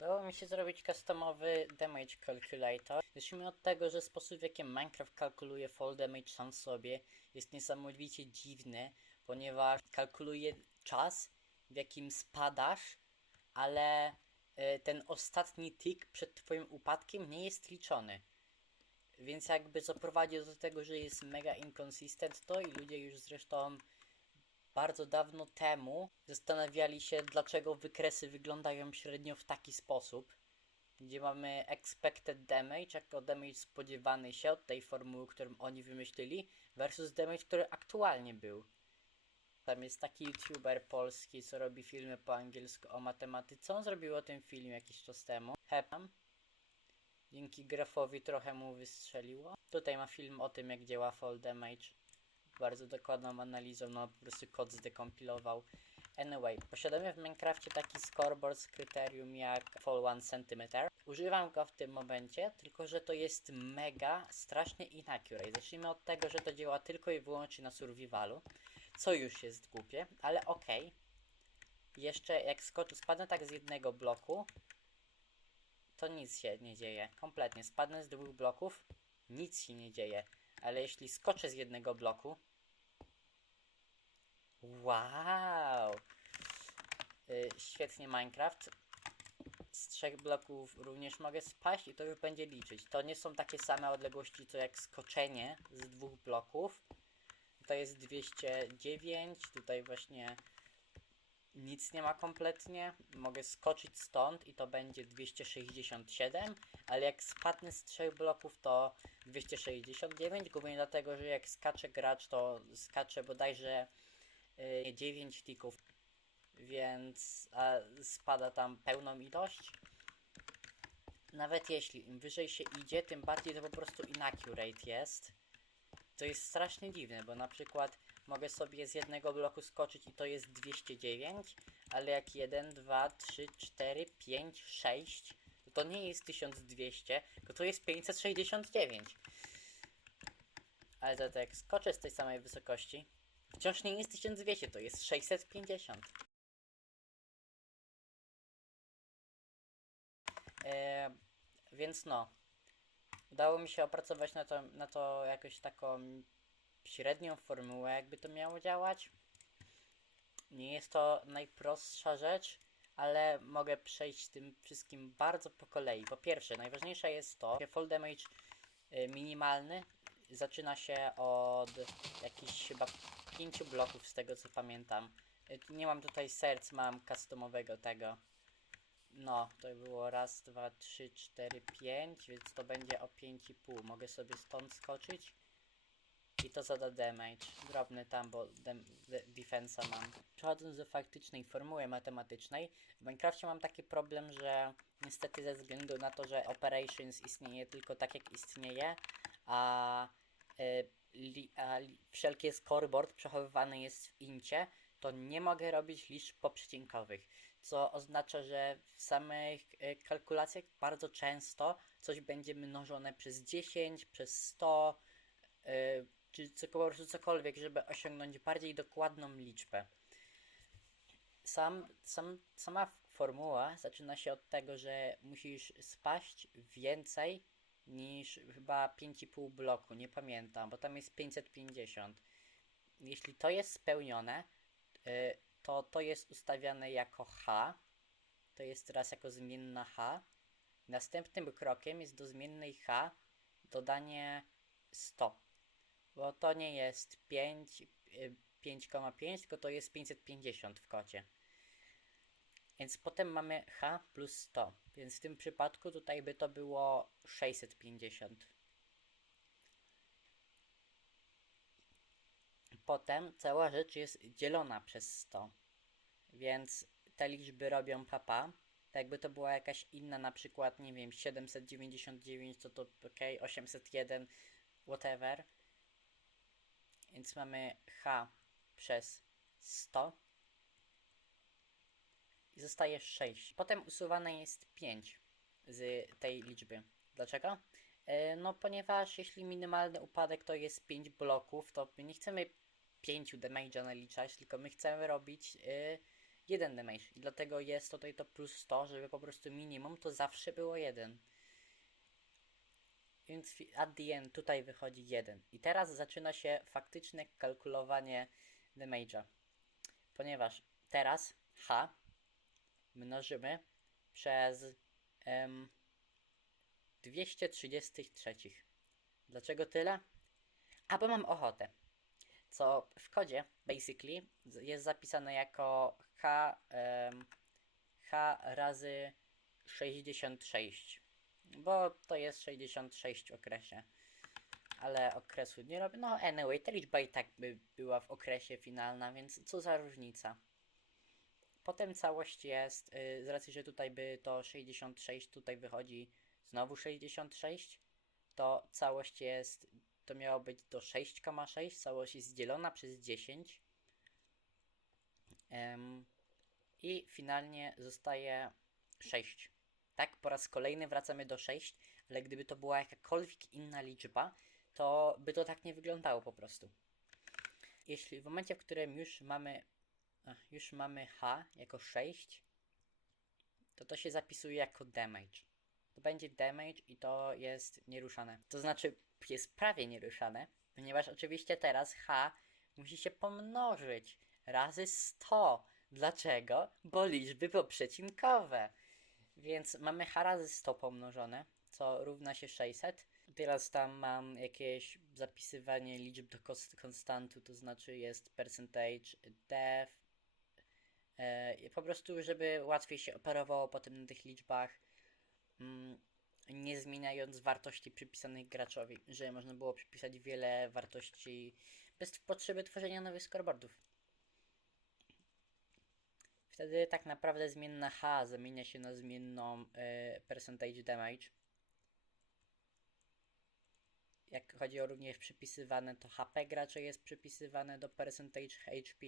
Udało mi się zrobić customowy damage calculator. Zacznijmy od tego, że sposób w jaki Minecraft kalkuluje fall damage sam sobie jest niesamowicie dziwny, ponieważ kalkuluje czas, w jakim spadasz, ale e, ten ostatni tick przed twoim upadkiem nie jest liczony. Więc jakby co prowadzi do tego, że jest mega inconsistent to i ludzie już zresztą bardzo dawno temu zastanawiali się, dlaczego wykresy wyglądają średnio w taki sposób, gdzie mamy expected damage jako damage spodziewany się od tej formuły, którą oni wymyślili, versus damage, który aktualnie był. Tam jest taki youtuber polski, co robi filmy po angielsku o matematyce. On zrobił o tym film jakiś czas temu. Hepam. Dzięki grafowi trochę mu wystrzeliło. Tutaj ma film o tym, jak działa fall damage. Bardzo dokładną analizą, no po prostu kod zdekompilował. Anyway, posiadamy w Minecrafcie taki scoreboard z kryterium jak fall 1 cm. Używam go w tym momencie, tylko że to jest mega strasznie inaccurate. Zacznijmy od tego, że to działa tylko i wyłącznie na survivalu, co już jest głupie, ale okej. Jeszcze jak spadnę tak z jednego bloku, to nic się nie dzieje. Kompletnie. Spadnę z dwóch bloków, nic się nie dzieje. Ale jeśli skoczę z jednego bloku. Wow! Y, świetnie Minecraft. Z trzech bloków również mogę spaść i to już będzie liczyć. To nie są takie same odległości co jak skoczenie z dwóch bloków. To jest 209, tutaj właśnie nic nie ma kompletnie. Mogę skoczyć stąd i to będzie 267, ale jak spadnę z trzech bloków to 269, głównie dlatego, że jak skacze gracz to skacze bodajże 9 tików, więc spada tam pełną ilość. Nawet jeśli im wyżej się idzie, tym bardziej to po prostu inaccurate jest. To jest strasznie dziwne, bo na przykład mogę sobie z jednego bloku skoczyć i to jest 209, ale jak 1, 2, 3, 4, 5, 6, to to nie jest 1200, tylko to jest 569. Ale to tak, skoczę z tej samej wysokości. Wciąż nie jest 1200, to jest 650. E, więc no, udało mi się opracować na to, na to jakoś taką średnią formułę, jakby to miało działać. Nie jest to najprostsza rzecz, ale mogę przejść tym wszystkim bardzo po kolei. Po pierwsze, najważniejsze jest to, że fall damage y, minimalny zaczyna się od jakichś chyba 5 bloków z tego co pamiętam. Y, Nie mam tutaj serc, mam customowego tego. No, to było raz, dwa, trzy, cztery, pięć, więc to będzie o 5,5. Mogę sobie stąd skoczyć. I to zada damage. Drobny tam, bo de- defensa mam. Przechodząc do faktycznej formuły matematycznej, w Minecrafcie mam taki problem, że niestety ze względu na to, że operations istnieje tylko tak jak istnieje, a, y, li, a wszelkie scoreboard przechowywany jest w incie, to nie mogę robić liczb poprzecinkowych, co oznacza, że w samych y, kalkulacjach bardzo często coś będzie mnożone przez 10, przez 100, y, czy co, po prostu cokolwiek, żeby osiągnąć bardziej dokładną liczbę. Sam, sam, sama formuła zaczyna się od tego, że musisz spaść więcej niż chyba 5,5 bloku, nie pamiętam, bo tam jest 550. Jeśli to jest spełnione, y, to to jest ustawiane jako H, to jest teraz jako zmienna H. Następnym krokiem jest do zmiennej H dodanie 100 bo to nie jest 5, y, 5,5, tylko to jest 550 w kocie. Więc potem mamy H plus 100, więc w tym przypadku tutaj by to było 650. Potem cała rzecz jest dzielona przez 100, więc te liczby robią papa. Tak jakby to była jakaś inna, na przykład, nie wiem, 799, to to ok, 801, whatever. Więc mamy H przez 100 i zostaje 6. Potem usuwane jest 5 z tej liczby. Dlaczego? E, no ponieważ jeśli minimalny upadek to jest 5 bloków, to my nie chcemy 5 damage'a naliczać, tylko my chcemy robić, e, 1 damage. I dlatego jest tutaj to plus 100, żeby po prostu minimum to zawsze było 1. Więc at the end tutaj wychodzi 1. I teraz zaczyna się faktyczne kalkulowanie damage'a. Ponieważ teraz H mnożymy przez em, 233. Dlaczego tyle? A bo mam ochotę. Co w kodzie, basically, jest zapisane jako H, em, H razy 66. Bo to jest 66 w okresie. Ale okresu nie robię. No, anyway, ta liczba i tak by była w okresie finalna, więc co za różnica. Potem całość jest, y, z racji, że tutaj by to 66, tutaj wychodzi znowu 66, to całość jest, to miało być do 6,6, całość jest dzielona przez 10. Em, I finalnie zostaje 6. Tak, po raz kolejny wracamy do 6, ale gdyby to była jakakolwiek inna liczba, to by to tak nie wyglądało po prostu. Jeśli w momencie, w którym już mamy już mamy H jako 6, to to się zapisuje jako damage. To będzie damage i to jest nieruszane. To znaczy jest prawie nieruszane, ponieważ oczywiście teraz H musi się pomnożyć razy 100. Dlaczego? Bo liczby poprzecinkowe. Więc mamy H razy 100 pomnożone, co równa się 600. Teraz tam mam jakieś zapisywanie liczb do konstantu, to znaczy jest percentage def, po prostu, żeby łatwiej się operowało potem na tych liczbach, mm, nie zmieniając wartości przypisanych graczowi, że można było przypisać wiele wartości bez potrzeby tworzenia nowych scoreboardów. Wtedy tak naprawdę zmienna H zamienia się na zmienną e, percentage damage. Jak chodzi o również przypisywane, to HP gracza jest przypisywane do percentage HP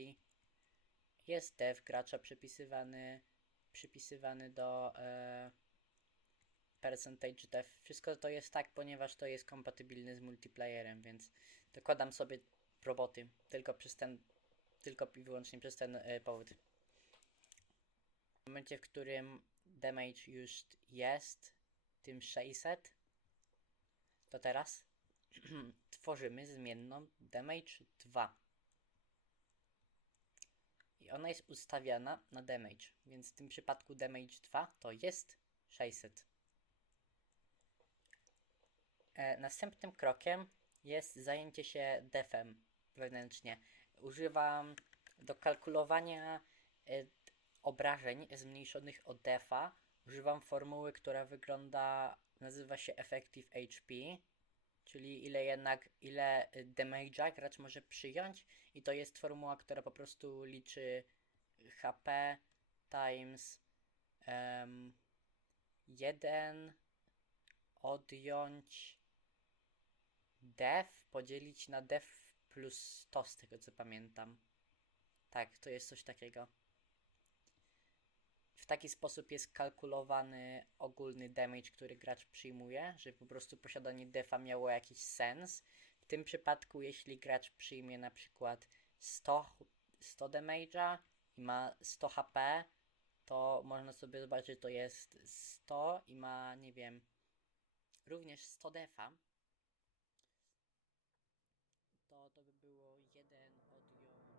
jest dev gracza przypisywany, przypisywany do e, percentage dev. Wszystko to jest tak, ponieważ to jest kompatybilne z multiplayerem, więc dokładam sobie roboty tylko przez ten, tylko i wyłącznie przez ten e, powód. W momencie, w którym damage już jest tym 600, to teraz tworzymy zmienną damage 2 i ona jest ustawiana na damage, więc w tym przypadku damage 2 to jest 600. E, następnym krokiem jest zajęcie się defem wewnętrznie. Używam do kalkulowania e, obrażeń zmniejszonych o defa. Używam formuły, która wygląda, nazywa się effective HP, czyli ile jednak, ile y, damage'a gracz może przyjąć i to jest formuła, która po prostu liczy HP times um, 1 odjąć def podzielić na def plus 100 z tego co pamiętam. Tak, to jest coś takiego w taki sposób jest kalkulowany ogólny damage, który gracz przyjmuje, że po prostu posiadanie defa miało jakiś sens. W tym przypadku, jeśli gracz przyjmie na przykład 100, 100 damage'a i ma 100 HP, to można sobie zobaczyć, że to jest 100 i ma, nie wiem, również 100 defa. To to by było 1 odjąć.